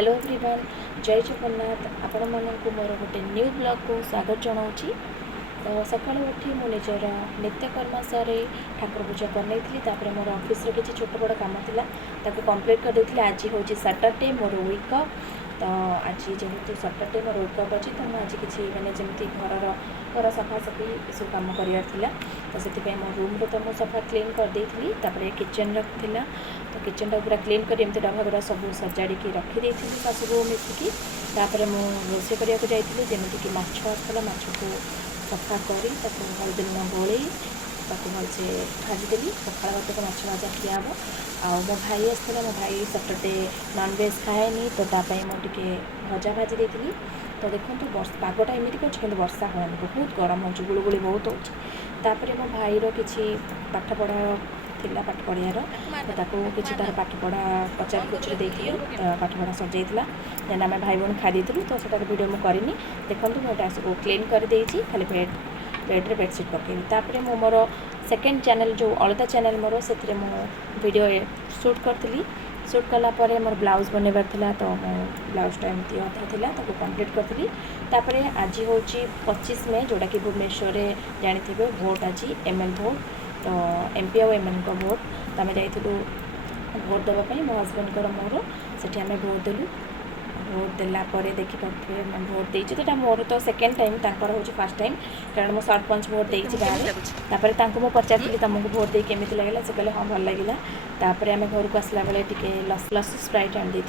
Hello everyone जय जगन्नाथ आपण मानक मोर गोटे न्यू ब्लॉग को स्वागत जनाऊँगी। तो सका उठी मु निजर नित्यकर्म सारे ठाकुर पूजा कर मोर ऑफिस रे किसी छोट बड़ काम था कंप्लीट कर देती। आज हूँ सैटरडे मोर वीक ऑफ। तो आज जेहेतु सैटरडे मोर वीक ऑफ अच्छी तो मुझे किसी मैंने जमी घर सफासफी सब कम करार तो से मो रूम तो मुझे सफा क्लीन कर देती। किचन रखा तो किचन टाक पूरा क्लीन कर डबा गुड़ा सब सजाड़ी रखी सासू मिसिकी मुझे रोषे करने जाइए जमीक माछ आसला माछ को सफा कर हल्दी लुण गोल भलसे भाजीदेली पखाड़ भात को माछ भजा खिया हे। आ मो भाई आसला मो भाई सैटरडे नॉनवेज खाएनी तो मुझे भजा भाजी देती। तो देखो पागटा एमती कर वर्षा होनी बहुत गरम हो गुड़गुड़ी बहुत होपर मो भाईर किसी पाठ पढ़ा थिला पाठ पढ़ियार तो किसी तार पाठ पढ़ा पचार पुचर देती पाठ पढ़ा सजाइला देन आम भाई भौणी खाई तो सेटार वीडियो मुझे करनी। देखो मुझे सब क्लीन कर देती खाली बेड्रे बेडसीट पकड़ी मोर सेकेंड चैनल जो अलता चैनल मोर से वीडियो शूट करी शूट कलापर मोर ब्लाउज बनवार था तो मो ब्लाउजटा एमती अधा था कंप्लीट करी। आज हूँ 25 मई जोटा कि भुवनेश्वर जानी भोट आज एमएल भोट तो एमपी और एमएल को भोट तो आम जाइलु भोट देवाई मो हजबैंड मोर से आम भोट देलु। भोट देलापर देखिए मैं भोट देती तो मोर तो सेकेंड टाइम तांकर हूँ फर्स्ट टाइम कारण मो सरपंच भोट देती बाहर मुझे पचारि तुमको भोट दे केमी लगे से कहले हाँ भल लगे। आम घर को आसला बेले लस्सी स्प्राइट आनी।